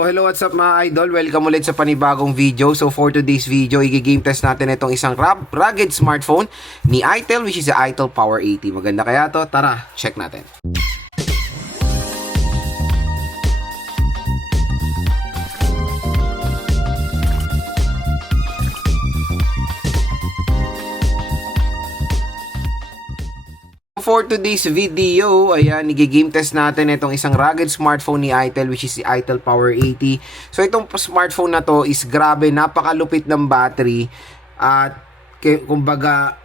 So, hello, what's up mga idol? Welcome ulit sa panibagong video. So, for today's video, i-game test natin itong isang rugged smartphone ni Itel, which is the Itel Power 80. Maganda kaya to? Tara, check natin. For today's video, ayan, i-game test natin itong isang rugged smartphone ni Itel, which is the Itel Power 80. So, itong smartphone na to is grabe, napakalupit ng battery at kumbaga,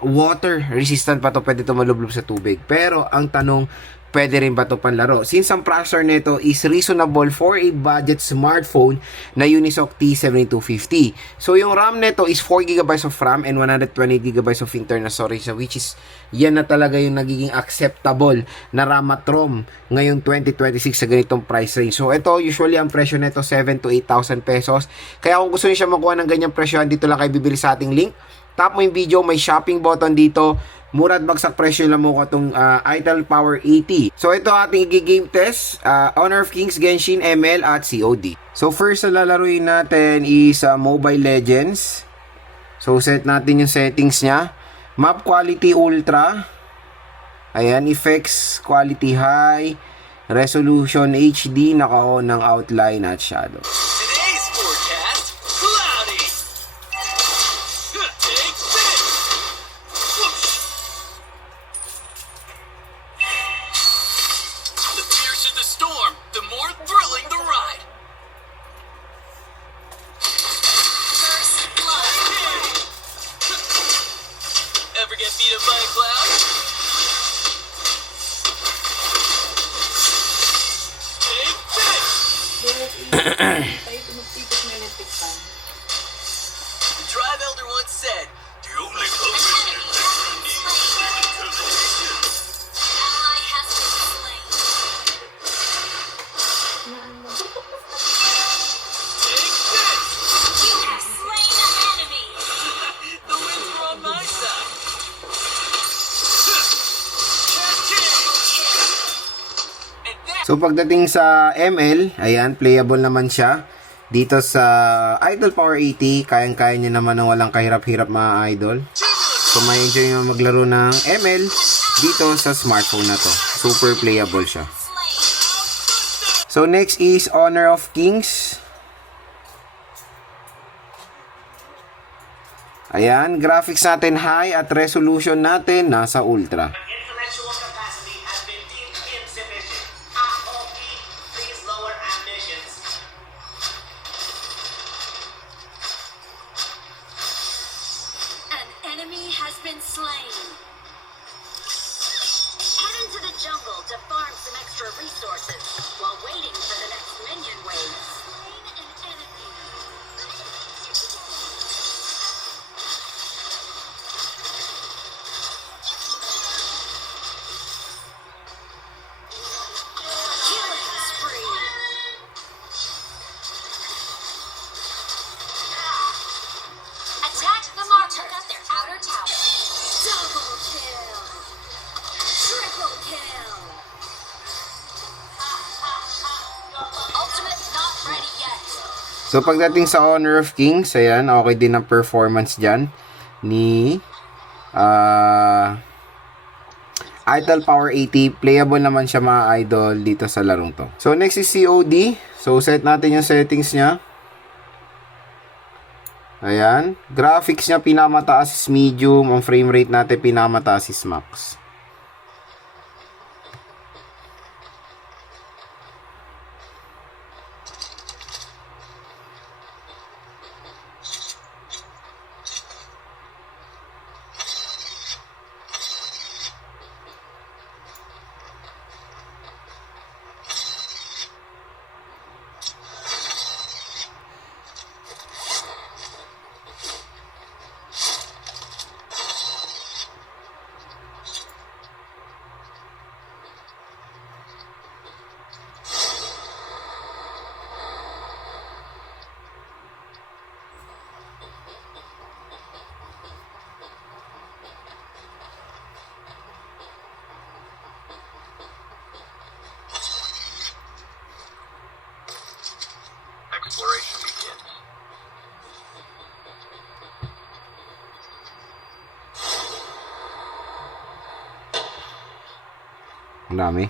water resistant pa to, pwede to malublob sa tubig. Pero, ang tanong, pwede rin ba to panlaro? Since ang processor nito is reasonable for a budget smartphone na Unisoc T7250. So, yung RAM nito is 4GB of RAM and 128GB of internal storage, which is, yan na talaga yung nagiging acceptable na RAM at ROM ngayong 2026 sa ganitong price range. So, ito, usually ang presyo nito 7,000 to 8,000 pesos. Kaya kung gusto niyo siya makuha ng ganyang presyo, dito lang kayo bibili sa ating link. Tap mo yung video, may shopping button dito. Mura at bagsak presyo lang mo ko itong Itel Power 80. So, ito ating i-game test. Honor of Kings, Genshin, ML, at COD. So, first na lalaruin natin is Mobile Legends. So, set natin yung settings niya. Map quality ultra. Ayan, effects quality high. Resolution HD, naka-on ng outline at shadow. Today's forecast, cloudy. Take this. The fiercer the storm, the more thrilling the ride. First blood. Ever get beat up by a cloud? Take this. The tribe elder once said, "The only potion is ally has been slain." Take this. You have slain an enemy. The winds are on my side. And that So, pagdating sa ML, ayan, playable naman siya. Dito sa Itel Power 80, kayang-kaya niya naman ng walang kahirap-hirap mga idol. So, may enjoy nyo maglaro ng ML dito sa smartphone na to. Super playable siya. So, next is Honor of Kings. Ayan, graphics natin high at resolution natin nasa ultra. Intellectual capacity has been deemed insufficient. AOP, please lower ambitions. An enemy has been slain. Head into the jungle to farm some extra resources while waiting for the next minion wave. Slain an enemy. Killing spree. Attack the mark. Took out their outer tower. Double kill. Triple kill. Ultimate not ready yet. So, pagdating sa Honor of Kings, ayan, okay din ang performance dyan ni Itel Power 80. Playable naman siya mga idol dito sa larong to. So, next is COD. So, set natin yung settings niya. Ayan. Graphics niya, pinamataas is medium. Ang frame rate natin, pinamataas is max. Ang dami.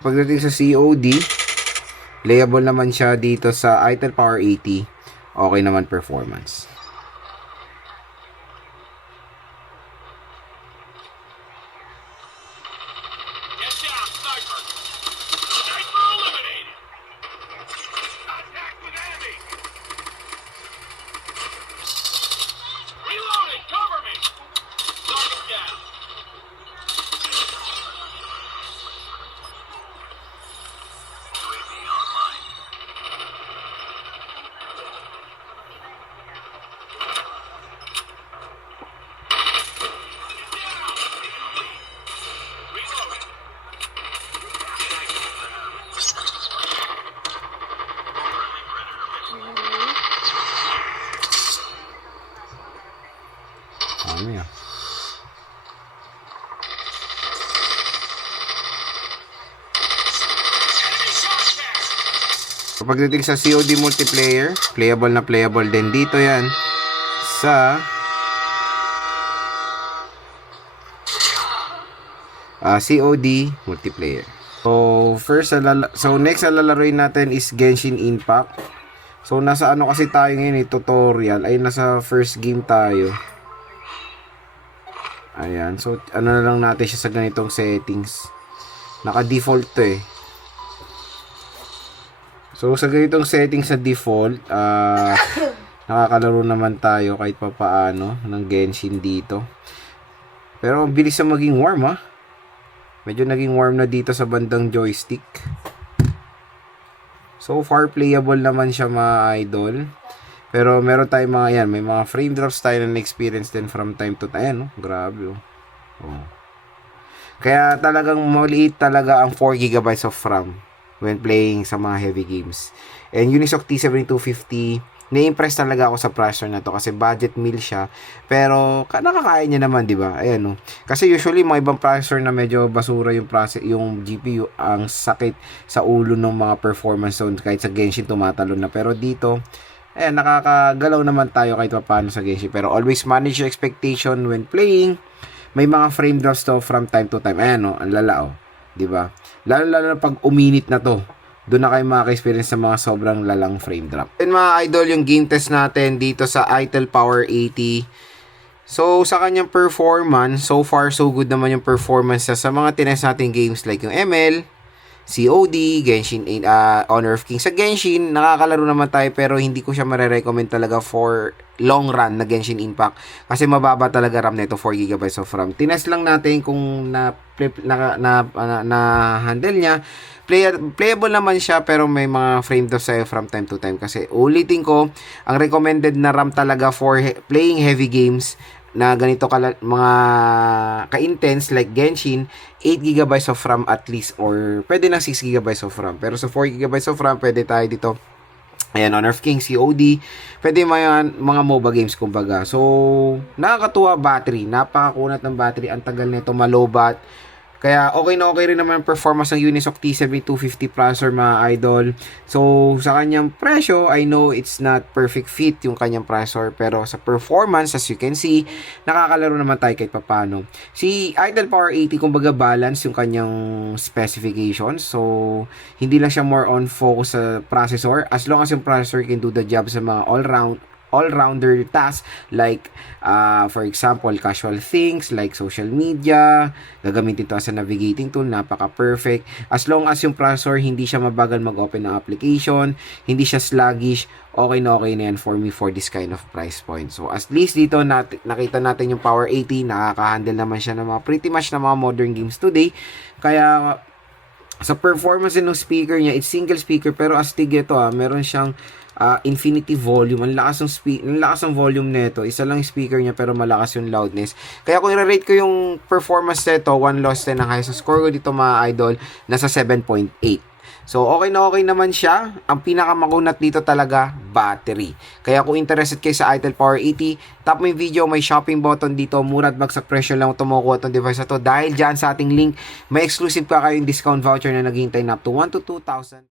Pagdating sa COD, playable naman siya dito sa ITEL Power 80. Okay naman performance. Get down, sniper! Sniper eliminated! Contact with enemy! Reloading! Cover me! Target down! UAV online. Reloading! Ano yan? Enemy shot cast! So, pagdating sa COD multiplayer, playable na playable din dito yan sa COD multiplayer. So next na lalaroin natin is Genshin Impact. So nasa ano kasi tayo ngayon tutorial, ay nasa first game tayo. Ayan, so ano na lang natin siya sa ganitong settings. Naka-default to eh. So sa ganitong settings sa default, nakakalaro naman tayo kahit pa paano ng Genshin dito. Pero ang bilis na maging warm ha. Medyo naging warm na dito sa bandang joystick. So far playable naman siya mga idol. Pero meron tayong mga yan, may mga frame drops tayo na na-experience din from time to time. Ayan, no? Grabe oh. Oh. Kaya talagang maliit talaga ang 4GB of RAM when playing sa mga heavy games. And Unisoc T7250, na-impress talaga ako sa processor na to kasi budget meal siya. Pero nakakaya niya naman, 'di ba? Ayan no. Kasi usually mga ibang processor na medyo basura yung GPU, ang sakit sa ulo ng mga performance zone kahit sa Genshin tumatalon na. Pero dito, ayan, nakakagalaw naman tayo kahit paano sa Genshin. Pero always manage your expectation when playing. May mga frame drops to from time to time. Ayan no, ang lala oh. 'Di ba? Lalo na pag uminit na to. Doon na kayo makaka-experience sa mga sobrang lalang frame drop. And mga idol, yung game test natin dito sa ITEL Power 80. So, sa kanyang performance, so far so good naman yung performance sa mga tinest natin games like yung ML, COD, Genshin, Honor of Kings. Sa Genshin, nakakalaro naman tayo pero hindi ko siya mare-recommend talaga for long run na Genshin Impact kasi mababa talaga RAM nito, 4GB of RAM. Tinest lang natin kung na-handle niya. Playable naman siya pero may mga frame drops sa'yo from time to time kasi ulitin ko, ang recommended na RAM talaga for playing heavy games na ganito mga ka-intense like Genshin, 8GB of RAM at least or pwede na 6GB of RAM. Pero sa 4GB of RAM, pwede tayo dito. Ayan, Honor of Kings, COD. Pwede mga MOBA games kumbaga. So, nakakatuwa battery. Napakakunat ng battery. Ang tagal nito, malobat. Kaya okay na okay rin naman ang performance ng Unisoc T7250 processor mga idol. So sa kanyang presyo, I know it's not perfect fit yung kanyang processor, pero sa performance, as you can see, nakakalaro naman tayo kahit papano. Si ITEL Power 80 kumbaga balance yung kanyang specifications. So hindi lang siya more on focus sa processor, as long as yung processor can do the job sa mga all-rounder tasks like for example casual things like social media, gagamitin ito as a navigating tool, napaka-perfect. As long as yung processor hindi siya mabagal mag-open ng application, hindi siya sluggish, okay na yan for me for this kind of price point. So at least dito nakita natin yung Power 80, nakaka-handle naman siya ng mga pretty much na mga modern games today. Kaya sa performance ng speaker niya, it's single speaker pero astig ito meron siyang infinity volume. Ang lakas ng volume nito. Isa lang yung speaker niya pero malakas yung loudness. Kaya kung i-rate ko yung performance nito, 1 loss 10 ang highest score ko dito mga idol, nasa 7.8. So okay na okay naman siya. Ang pinakamakunat dito talaga, battery. Kaya kung interested kayo sa ITEL Power 80, tap mo yung video, may shopping button dito, mura at bagsak presyo lang tumukuha itong device na to. Dahil dyan sa ating link, may exclusive ka kayong discount voucher na naghihintay na up to 1 to 2,000.